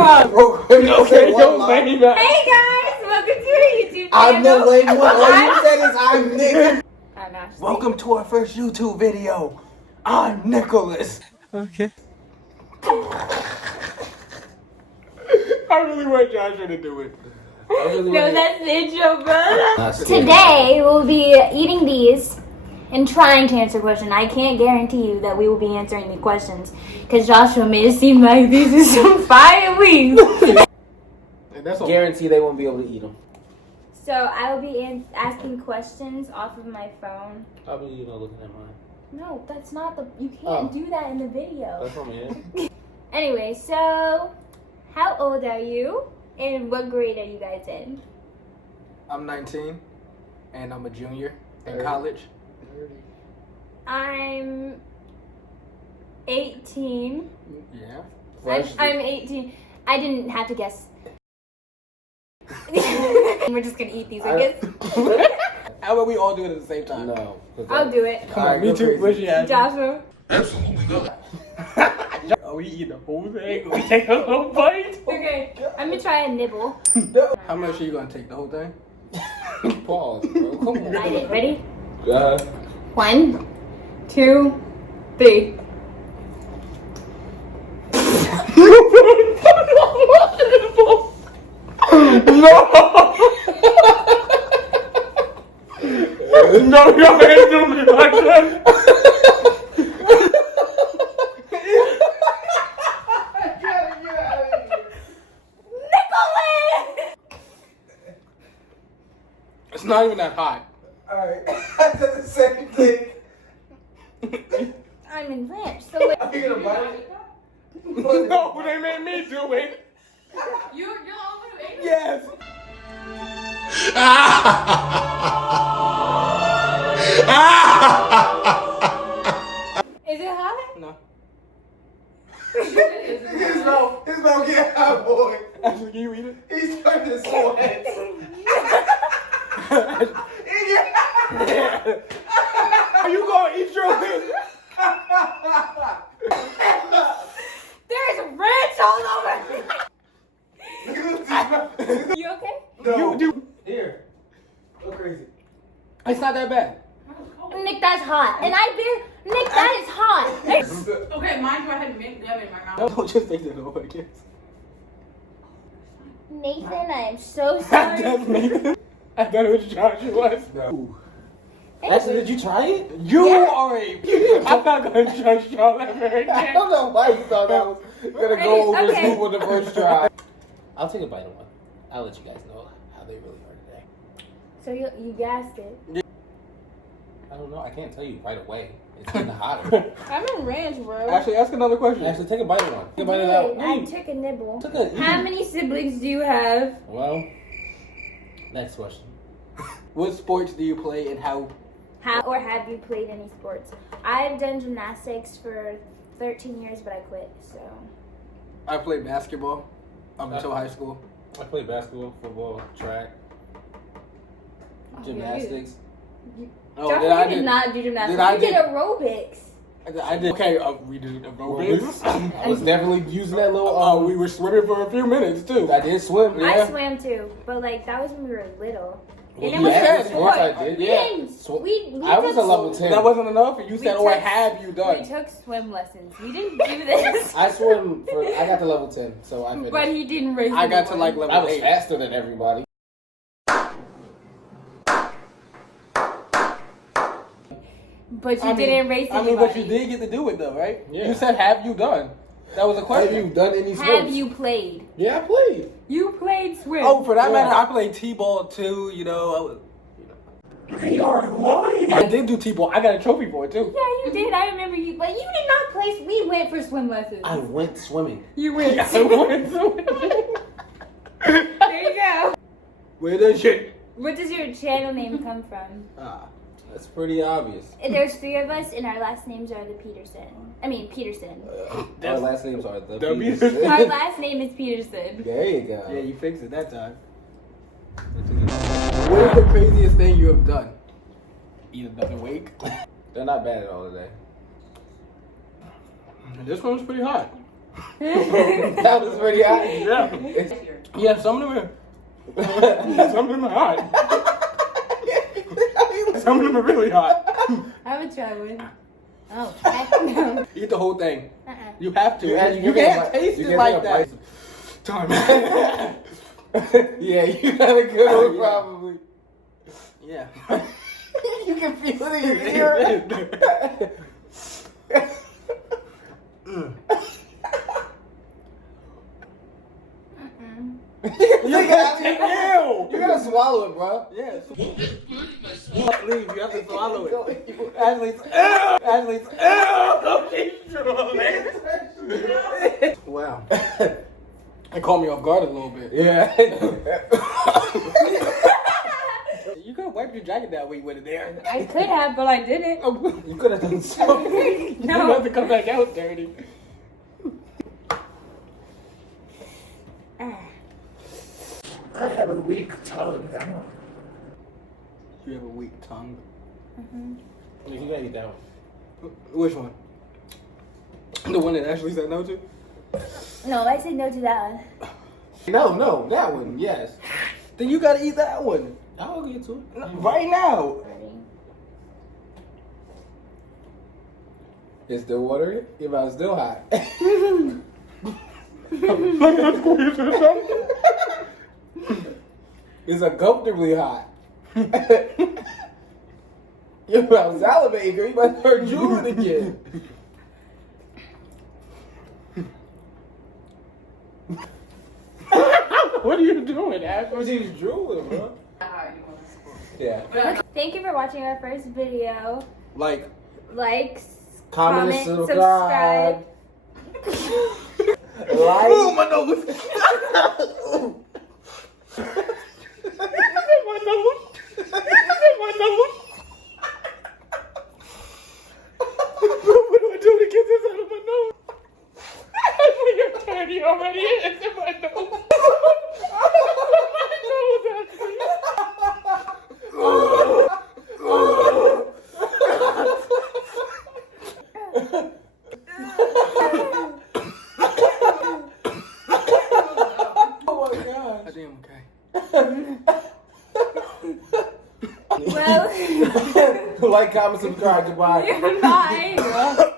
up. Okay, don't blame me. Hey guys, welcome to our YouTube channel. I'm the lame one. All you said is I'm Nick. I'm Ashley. Welcome to our first YouTube video. I'm Nicholas. Okay. I really want Joshua to do it. No, that's the intro, bro. Today we'll be eating these and trying to answer questions. I can't guarantee you that we will be answering the questions because Joshua made it seem like these are some fire weeds. Guarantee they won't be able to eat them. So I will be asking questions off of my phone. Probably looking at mine. No, that's not the. You can't do that in the video. That's from me. Anyway, so how old are you? And what grade are you guys in? I'm 19, and I'm a junior in college. I'm 18. Yeah. I'm 18. I didn't have to guess. We're just gonna eat these, I guess. How about we all do it at the same time? No. I'll do it. Come on, Me too. Where's she at? Joshua. Absolutely not. Are we eating the whole thing? We take a little bite? Okay, I'm gonna try a nibble. How much are you gonna take? The whole thing? Pause, bro. Come on. I did. Ready? 1, 2, 3. No, your hands do me like that. It's not even that hot. Alright. I did the same thing. I'm in ranch, so wait. Are you gonna bite it? No, they made me do it. You're the only one who ate it? Yes. Is it hot? No. His mouth get hot, boy. Ashley, can you eat it? He's starting to sweat. Are you gonna eat your lip? There's ranch all over. You okay? No. You do. Here. Go crazy. It's not that bad. Nick, that's hot. And Nick, that is hot. Okay, mind you, I had mint gum in my mouth. Don't just take that over, I guess. Nathan, I am so sorry. That's Nathan. I thought it was Joshua. Was. No. Ashley, did you try it? You are a. I'm not gonna trust y'all ever I again. don't know why you thought that was gonna go over Okay. smooth with the first try. I'll take a bite of one. I'll let you guys know how they really are today. So you gassed it. I don't know. I can't tell you right away. It's getting hotter. I'm in ranch, bro. Actually, ask another question. Actually, take a bite of one. Take a bite of Good. that. I took a nibble. Took a- How many siblings do you have? Well, next question. What sports do you play and how? Or have you played any sports? I've done gymnastics for 13 years, but I quit, so. I played basketball up until high school. I played basketball, football, track, gymnastics. Oh, Joshua did not do gymnastics. Did I You did do- aerobics. I did. Okay, we did aerobics. I was definitely using that little. We were swimming for a few minutes too. I did swim. I Yeah. swam too, but like that was when we were little. Well, And it you was asked just what sport. I did. We Yeah. didn't- Sw- we I was took a level 10. That wasn't enough, and you said, took- "What have you We done?" took swim lessons. We didn't do this. I swim for. I got to level 10, so I finished. But he didn't raise. I got to like I level was 8. faster than everybody. But you didn't race I anybody. mean, but you did get to do it though, right? Yeah. You said, "Have you done?" That was a Have question. you done any sports? Have you played? Yeah, I played. You played swim. Oh, for that Yeah. matter, I played t-ball too. You know, I did do t-ball. I got a trophy for it too. Yeah, you did. I remember you. But you did not play. We went for swim lessons. I went swimming. You went. I wanted to. There you go. Where does your What does your channel name come from? That's pretty obvious. There's 3 of us, and our last names are the Peterson. Peterson. Our last names are the W. Peters. Our last name is Peterson. There you go. Yeah, you fixed it that time. What is the craziest thing you have done? Eat another wake. They're not bad at all today. This one was pretty hot. That was pretty hot. Yeah. Yeah, some of them are hot. Some of them are really hot. I would try one. Oh, heck no. Eat the whole thing. Uh-uh. You have to. You give it a can't bite. taste You it give like a that. bite. Time. Yeah, you got a good one, Yeah. probably. Yeah. You can feel it in your ear. You gotta swallow it, bro. Yeah. Leave. You have to swallow it. Ashley's. Ashley's. Wow. It caught me off guard a little bit. Yeah. You could have wiped your jacket that way with it there. I could have, but I didn't. You could have done something. You don't have to come back out dirty. I have a weak tongue. You have a weak tongue. You gotta eat that one. Which one? The one that Ashley said no to? No, I said no to that one. No, that one, yes. Then you gotta eat that one. I'll get to it. Right now. It's still watery? Your mouth's still hot. It's uncomfortably hot. Your mouth's salivating, girl. You might start drooling again. What are you doing, Ashley? She's drooling, bro. Yeah. Thank you for watching our first video. Like, Comment, subscribe. Like. oh my nose! My nose! My nose! What do I do to get this out of my nose? Ashley, you're dirty already. It's in my nose. My nose, Ashley. Oh my gosh. I think I'm okay. Well, Like, comment, subscribe. Goodbye. bye.